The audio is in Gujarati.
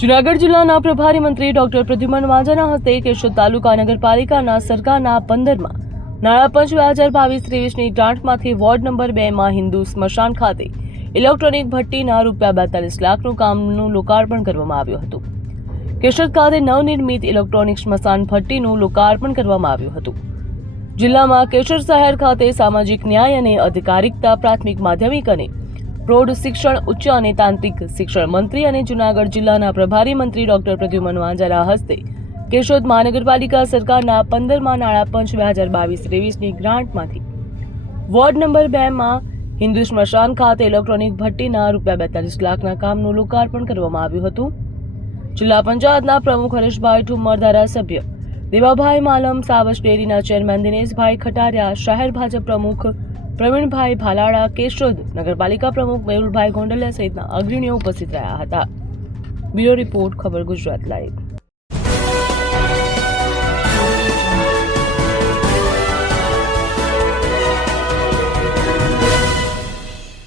જૂનાગઢ જિલ્લાના પ્રભારી મંત્રી ડોક્ટર પ્રદ્યુમન વાજાના હસ્તે કેશોદ તાલુકા નગરપાલિકાના સરકારના 15માં નાણાં પંચ 2022-23ની ગ્રાન્ટમાંથી વોર્ડ નંબર 2માં હિન્દુ સ્મશાન ખાતે ઇલેક્ટ્રોનિક ભઠ્ઠીના ₹42 લાખનું કામનું લોકાર્પણ કરવામાં આવ્યું હતું. કેશોદ ખાતે નવનિર્મિત ઇલેક્ટ્રોનિક સ્મશાન ભઠ્ઠીનું લોકાર્પણ કરવામાં આવ્યું હતું. જિલ્લામાં કેશોદ શહેર ખાતે સામાજિક ન્યાય અને અધિકારિકતા પ્રાથમિક માધ્યમિક અને પ્રૌઢ શિક્ષણ ઉચ્ચ અને તાંત્રિક શિક્ષણ મંત્રી અને જૂનાગઢ જિલ્લાના પ્રભારી મંત્રી ડોક્ટર પ્રદ્યુમન વાજાના હસ્તે કેશોદ મહાનગરપાલિકા સરકારના 15માં નાણાં પંચ 2022-23ની ગ્રાન્ટમાંથી વોર્ડ નંબર 2માં હિન્દુ સ્મશાન ખાતે ઇલેક્ટ્રોનિક ભઠ્ઠીના ₹42 લાખના કામનું લોકાર્પણ કરવામાં આવ્યું હતું. જિલ્લા પંચાયતના પ્રમુખ હરેશભાઈ ઠુમ્મર, ધારાસભ્ય દેવાભાઈ માલમ, સાવજ ડેરીના ચેરમેન દિનેશભાઈ ખટારિયા, શહેર ભાજપ પ્રમુખ પ્રવીણભાઈ ભાલાળા, કેશોદ નગરપાલિકા પ્રમુખ મેહુલભાઈ ગોંડલિયા સહિતના અગ્રણીઓ ઉપસ્થિત રહ્યા હતા. બ્યુરો રિપોર્ટ, ખબર ગુજરાત લાઈવ.